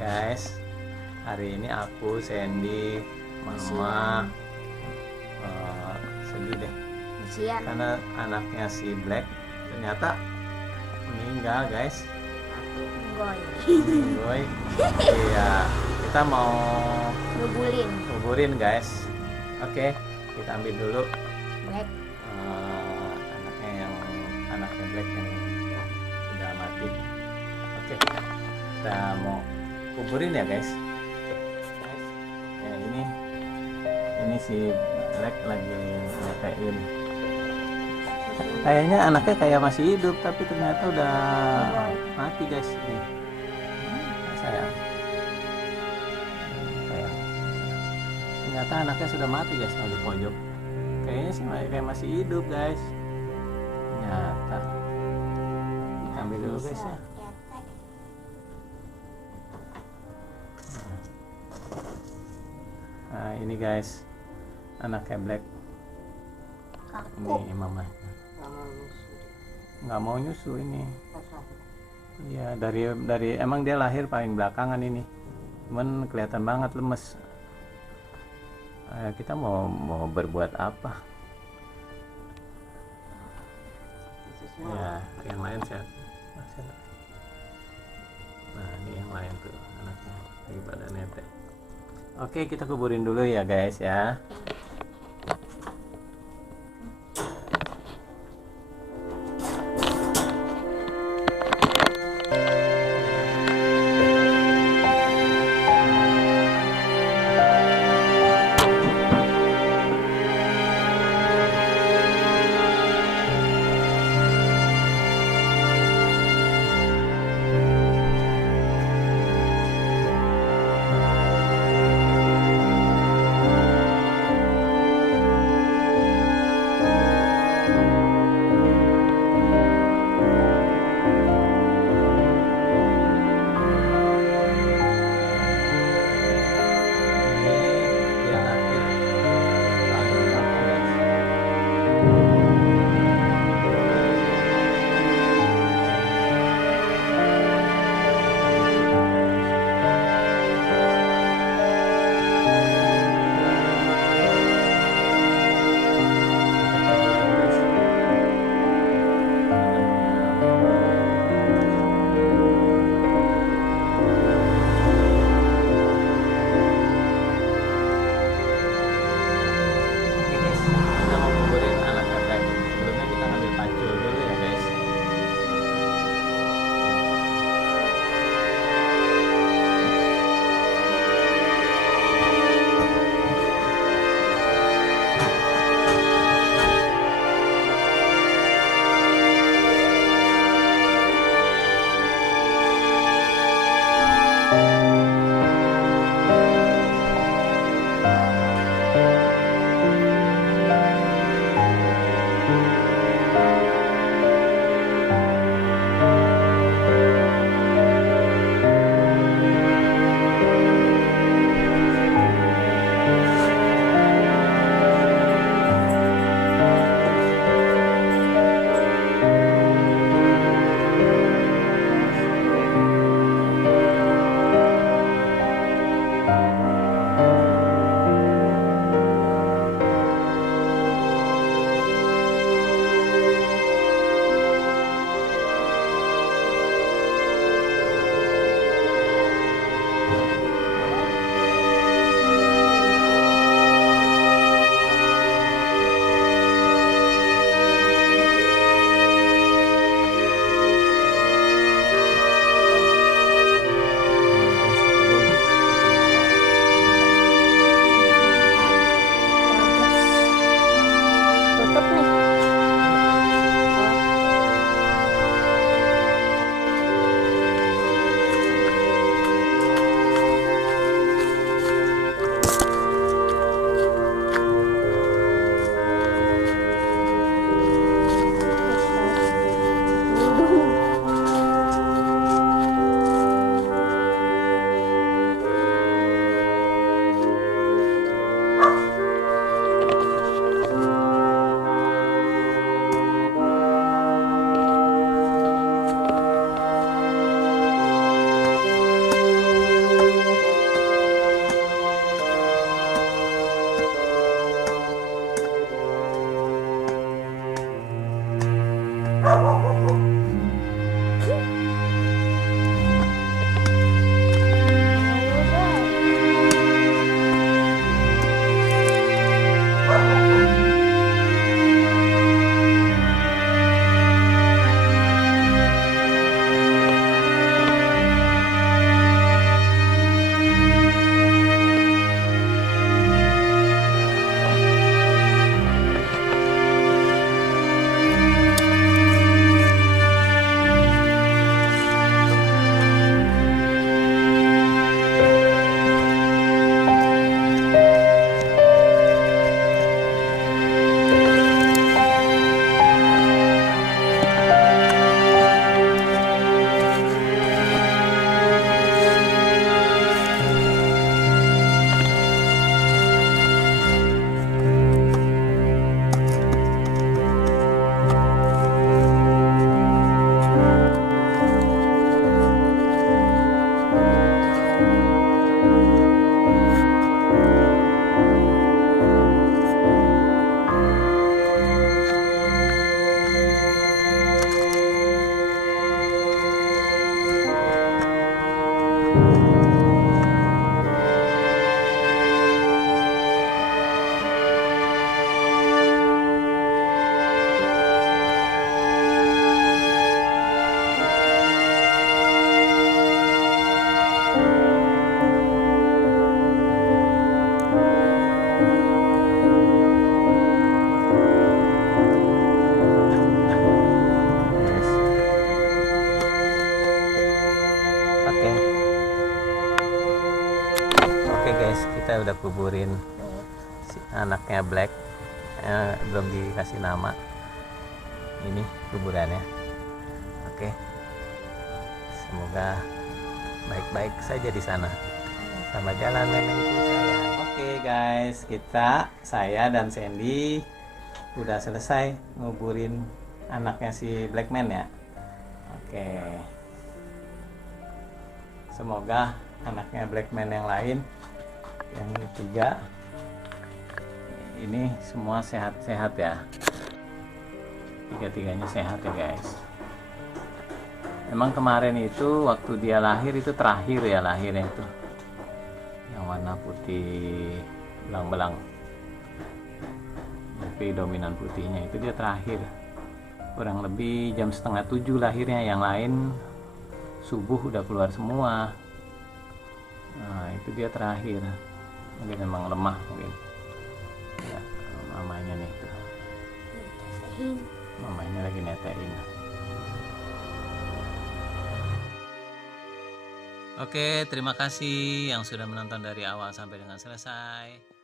guys. Hari ini aku, Sandy, Mama sedih deh Kasihan. karena anaknya si Black ternyata meninggal guys. Goy. Boy, iya, kita mau nguburin guys. Oke, kita ambil dulu Black. anaknya Black yang sudah mati. Oke, kita mau kuburin ya guys. Ya ini si Black lagi ngetein. Kayaknya anaknya kayak masih hidup tapi ternyata udah mati guys. Ini sayang. Ternyata anaknya sudah mati guys di pojok. Kayaknya sih kayak masih hidup guys. Ternyata. Kita ambil dulu guys ya. Nah ini guys anaknya Black. Ini mama nggak mau nyusu ini. Iya dari emang dia lahir paling belakangan ini. Cuman kelihatan banget lemes. Kita mau berbuat apa? Ya yang lain sehat. Nah ini yang lain tuh anaknya lagi pada netek. Oke, kita kuburin dulu ya guys ya. Oke guys, kita udah kuburin Black. si anaknya Black. Belum dikasih nama. Ini kuburannya. Oke, semoga baik-baik saja di sana. Selamat jalan memangku sayang. Oke guys, saya dan Sandy udah selesai nguburin anaknya si Blackman ya. Oke, semoga anaknya Blackman yang lain, yang ketiga ini semua sehat-sehat ya. Tiga-tiganya sehat ya guys. Emang kemarin itu waktu dia lahir itu terakhir ya lahirnya itu, yang warna putih belang-belang, tapi dominan putihnya itu dia terakhir. Kurang lebih jam 6:30 lahirnya, yang lain subuh udah keluar semua. Nah itu dia terakhir, mungkin memang lemah mungkin ya. Mamanya nih tuh, mamanya lagi netein. Oke, terima kasih yang sudah menonton dari awal sampai dengan selesai.